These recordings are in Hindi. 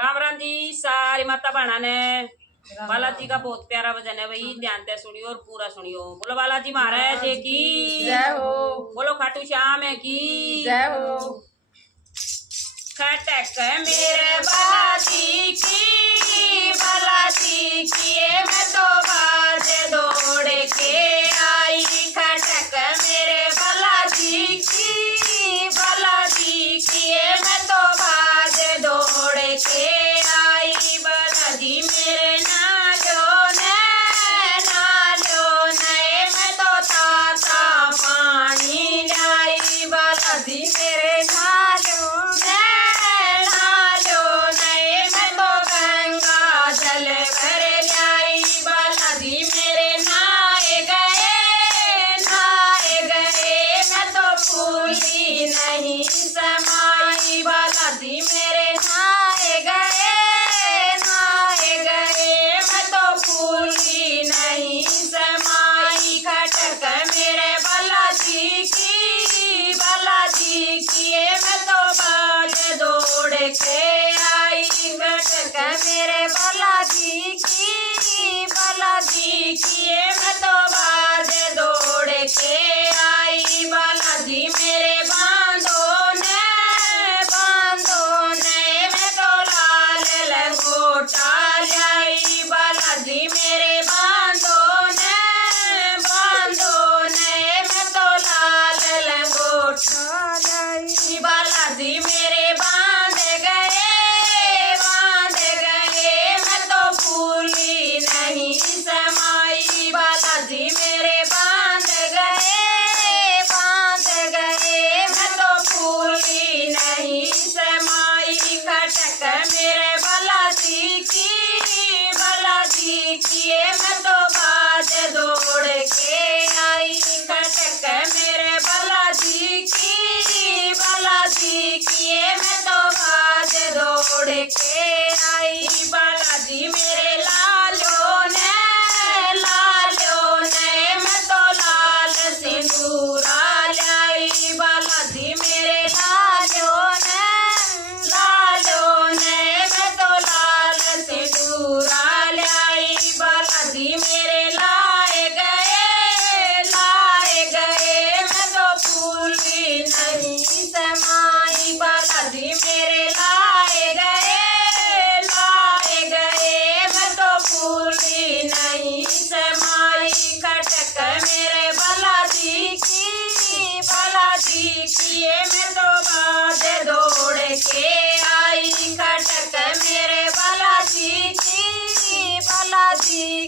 राम राम जी। सारी माता बहना ने बालाजी का बहुत प्यारा भजन है भाई, ध्यान से सुनियो और पूरा सुनियो। बोलो बालाजी महाराज की जय हो। बोलो खाटू श्याम की जय हो। खटक मेरे बालाजी की मैं तो बाज दौड़ के आई। खटक मेरे बालाजी की मैं तो बाज दौड़ के आई। बालाजी मेरे नालो नए मैं तो ताता पानी लाई। बालाजी मेरे नालो नए मैं तो गंगा जल भर लाई। बालाजी मेरे नहाए गए मैं तो फूली नहीं समाई। बालाजी मेरे नहाए गए मैं तो फूली नहीं समाई। खटक मेरे बालाजी की मैं तो बाज दौड़ के आई। खटक मेरे बालाजी की मैं तो बाज दौड़ के आई। बालाजी मेरे बांधो ने मैं तो लाल लंगोटा लाई। बालाजी मेरे बांधो ने मैं तो लाल लंगोटा लाई। बालाजी मेरे बांध गए मैं तो फूली नहीं समाई। बालाजी मेरे बांध गए मैं तो फूली नहीं समाई। खटक मेरे बालाजी की मैं तो बाज दौड़ के आई। खटक मेरे बालाजी की मैं तो बाज दौड़ के आई। बालाजी मेरे लालो ने मैं तो लाल सिंदूरा लाई। बालाजी मेरे लालो ने मैं तो लाल सिंदूरा लाई। बालाजी मेरे लाए गए मैं तो फूली नहीं समाई। बालाजी मेरे लाए गए मैं तो फूली नहीं समाई। खटक मेरे बालाजी की मैं तो बाज दौड़ के आई। खटक मेरे बालाजी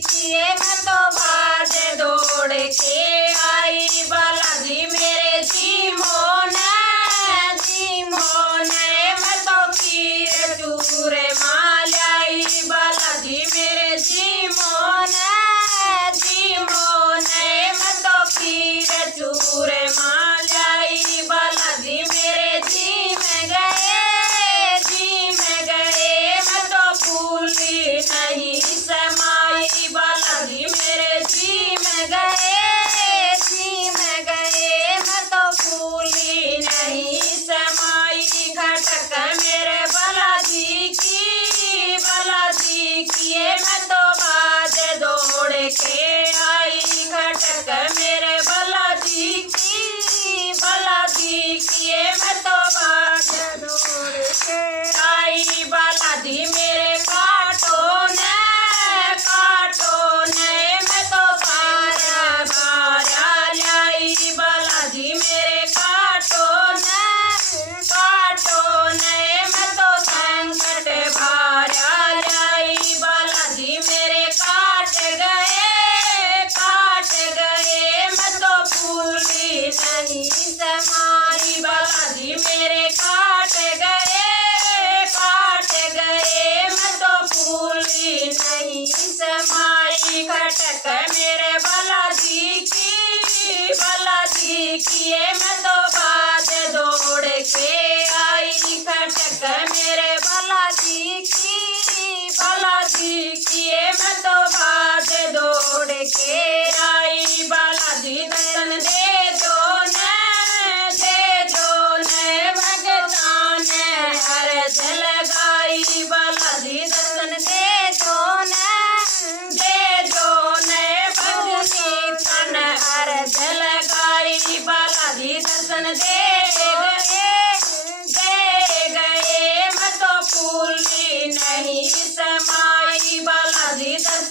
की मैं तो बाज दौड़ के आई। बालाजी मेरे जीमो ने मैं तो खीर चूरे मालाई। बालाजी मेरे जीमो ने मैं तो खीर चूरे मालाई। बालाजी मेरे जी में गए मैं तो फूली नहीं समाई। बालाजी मेरे जी में गए मैं तो फूली नहीं समाई। खटक मेरे बालाजी की मैं तो बाज दौड़ के आई। खटक मेरे बालाजी की मैं तो बाज दौड़ के आई। बालाजी मेरे काटो ने मैं तो भारा लाई। बालाजी मेरे काटो ने मैं तो संकट भारा लाई। बालाजी मेरे काट गए मैं तो फूली नहीं समाई। बालाजी मेरे काट गए मैं तो फूली नहीं समाई। खटक मेरे बालाजी की मैं तो बाज दौड़ के आई। खटक मेरे बालाजी की मैं तो बाज दौड़ के आई। बालाजी दर्शन दे दो ने भगतान अर्ज लगाई। बाला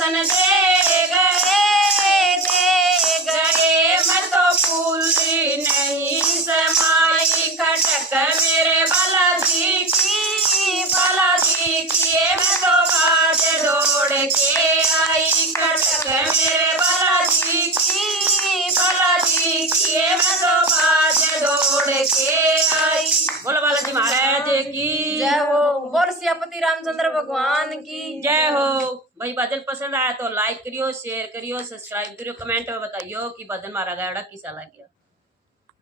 दर्शन दे गए मैं तो फूल नहीं समाई खटक मेरे बालाजी की मैं तो बाज दौड़ के आई खटक मेरे बालाजी की मैं तो बाज दौड़ के आई। बोलो बालाजी महाराज की जय हो। बोल सियापति रामचंद्र भगवान की जय हो। भाई भजन पसंद आया तो लाइक करियो, शेयर करियो, सब्सक्राइब करियो, कमेंट में बताइयो कि भजन मारा गया किसा लग गया।